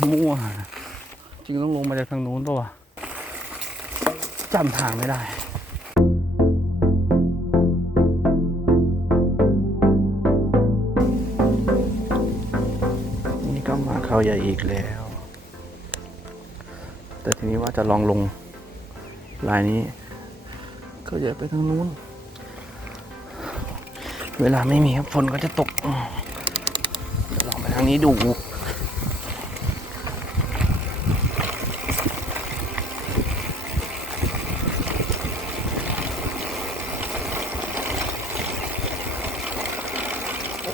มั่วจริงต้องลงมาจากทางนู้นป่าวะจำทางไม่ได้นี่ก็มาเขาใหญ่อีกแล้ว แต่ทีนี้ว่าจะลองลงลายนี้ ก็อย่าไปทางนู้น เวลาไม่มีครับฝนก็จะตกเดี๋ยวลองไปทางนี้ดู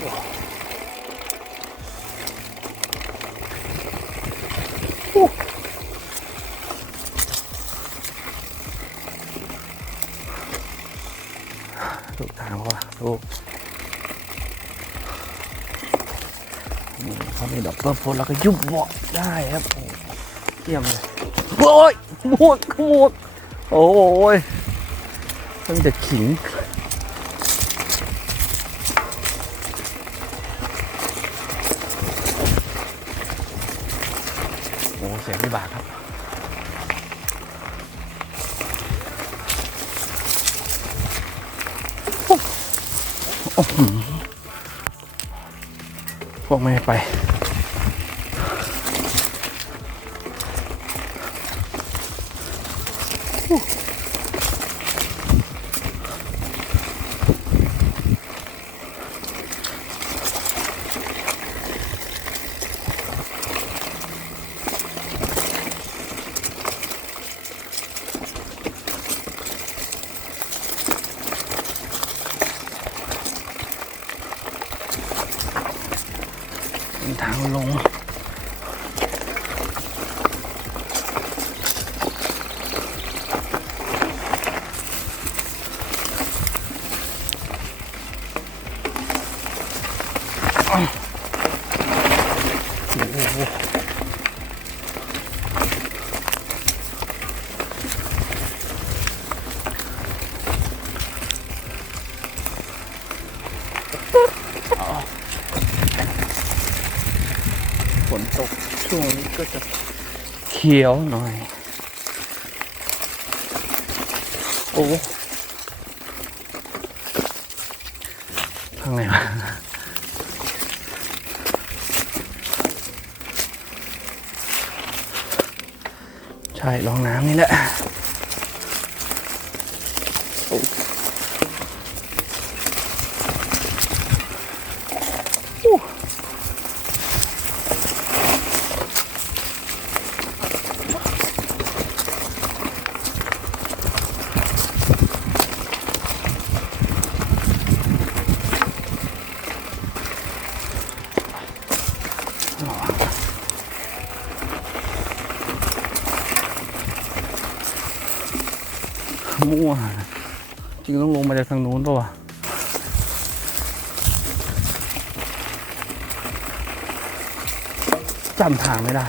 ถูกทางว่ะถูกนี่เขามีดอกเปอร์โฟนแล้วก็ยุบเบาะได้ครับเยี่ยมเลยโอ้ยหมวกหมวกโอ้ยมันจะขิง เสียงวิบากครับ พวกไม่ไป ลงโอ้โหฝ นตกช่วงนี้ก็จะเขียวหน่อย โอ้ทางไหนวะใช่รองน้ำนี่แหละโอ้โอ้มั่วจริงต้องลง มาจากทางนู้นปะวะจำทางไม่ได้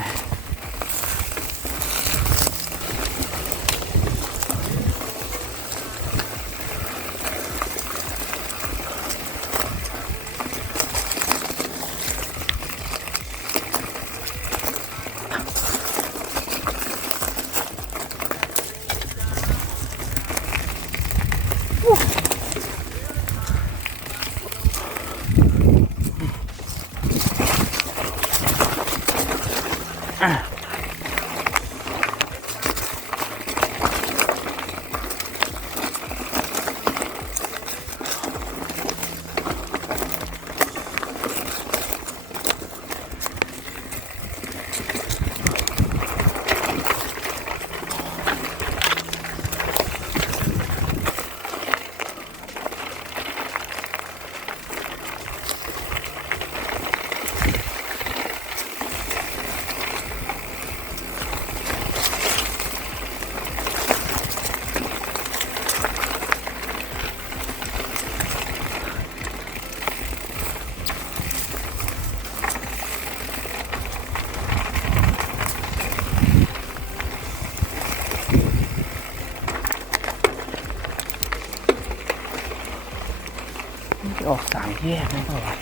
สามแยกนั่นเปล่าวะ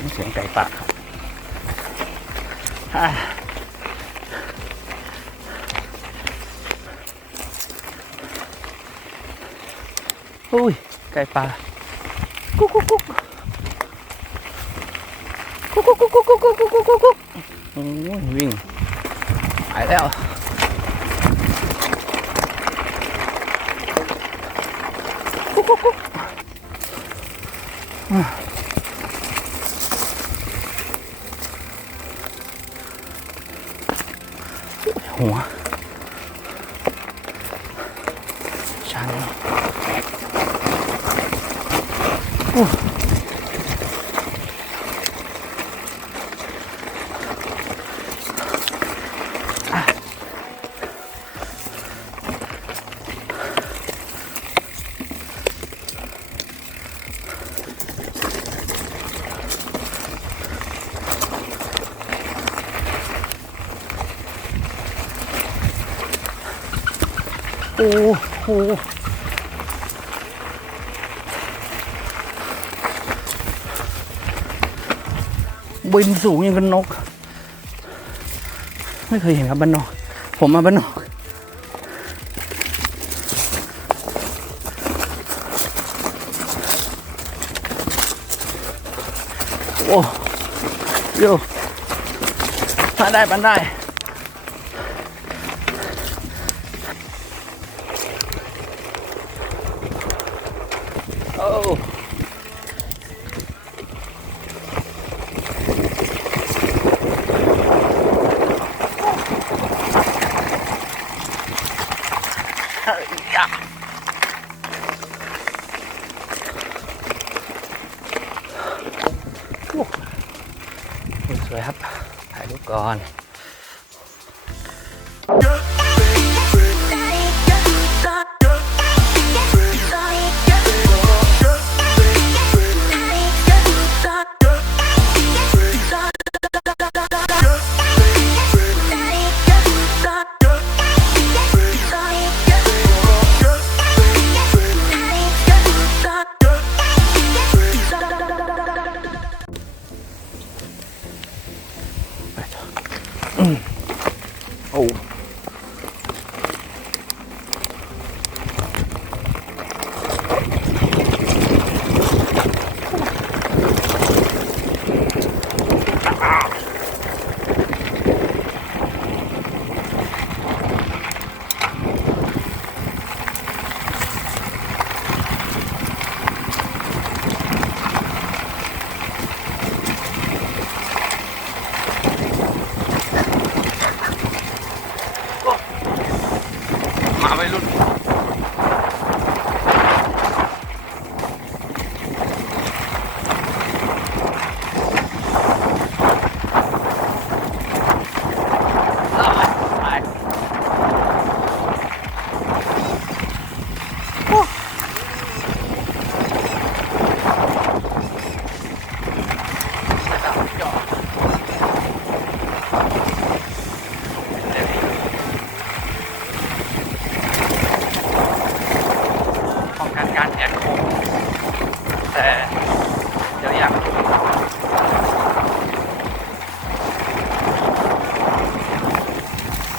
นี่เสียงไก่ป่าครับอุ้ย ไก่ป่ากุ๊กกุ๊กกุ๊กกุ๊กกุ๊กกุ๊กกุ๊กกุ๊กกุ๊กกุ๊กกุ๊กกุ๊กโอ้ยวิ่งไปแล้วกุ๊กกุ๊กกุ๊ก หัว โอ้โหบินสูงอย่างกับนก ไม่เคยเห็นครับบ้านนอกผมมาบ้านนอกโอ้โยมาได้ปันได้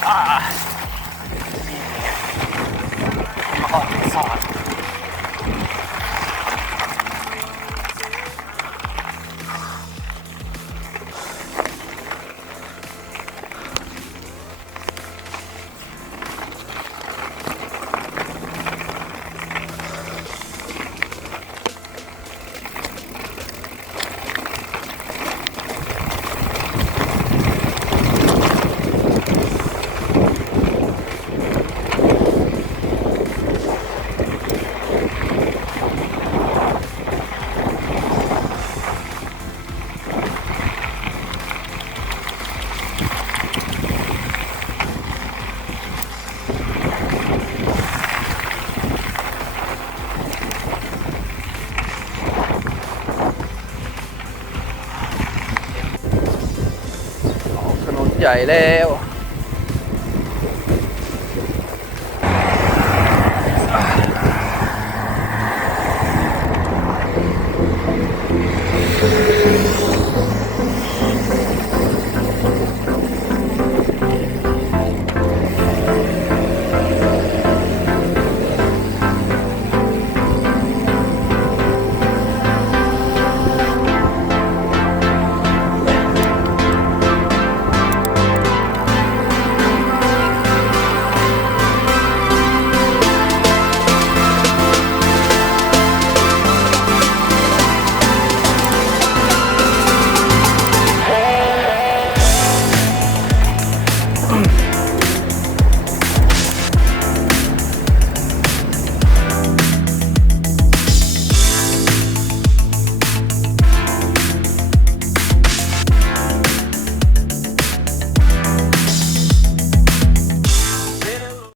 Ah! Oh, it's on. 对嘞